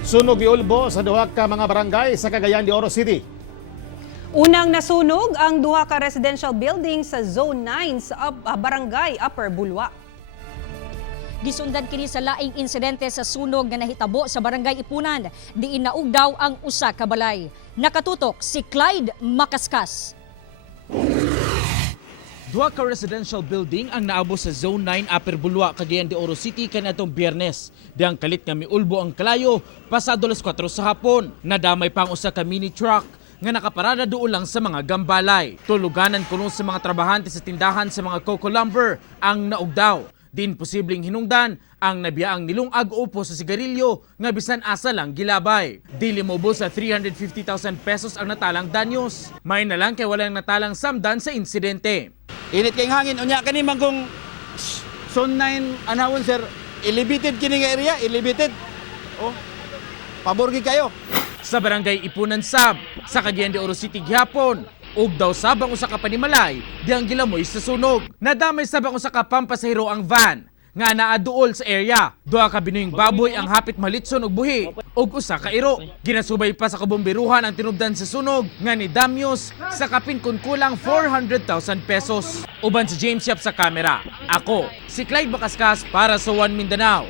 Sunog giulbo sa duha ka mga barangay sa Cagayan de Oro City. Unang nasunog ang duha ka residential building sa Zone 9 sa Barangay Upper Bulwa. Gisundan kini sa laing insidente sa sunog nga nahitabo sa Barangay Ipunan. Diin naug daw ang usa ka balay. Nakatutok si Clyde Makaskas. Duha ka residential building ang naabo sa Zone 9 Upper Bulwa, Cagayan de Oro City kanatong Biyernes. Diyang kalit nga miulbo ang kalayo pasado alas 4 sa hapon. Nadamay pang usa ka mini truck nga nakaparada doon lang sa mga gambalay. Tuluganan kuno sa mga trabahante sa tindahan sa mga coco lumber ang naugdaw. Din posibleng hinungdan ang nabiyaang nilungag upo sa sigarilyo nga bisan asa lang gilabay. Dili mobo sa 350,000 pesos ang natalang danyos. May na lang kay walang natalang samdan sa insidente. Init kayong hangin. Unya kani manggong Zone 9 anawon sir. Elevated kini nga area, elevated. Oh. Paborgi kayo. Sa barangay Ipunan Sab, sa Cagayan de Oro City gihapon, ug daw sabang usa ka panimalay diyang gilamoy sa sunog. Nadamay sabang usa ka pampasahero ang van nga naaduol sa area. Duha ka binuyong baboy ang hapit malitson og buhi ug usa ka iro. Ginasubay pa sa kabomberuhan ang tinubdan sa sunog nga ni Damios sa kapin kun kulang 400,000 pesos. Uban si James Yap sa kamera. Ako, si Clyde Makaskas para sa One Mindanao.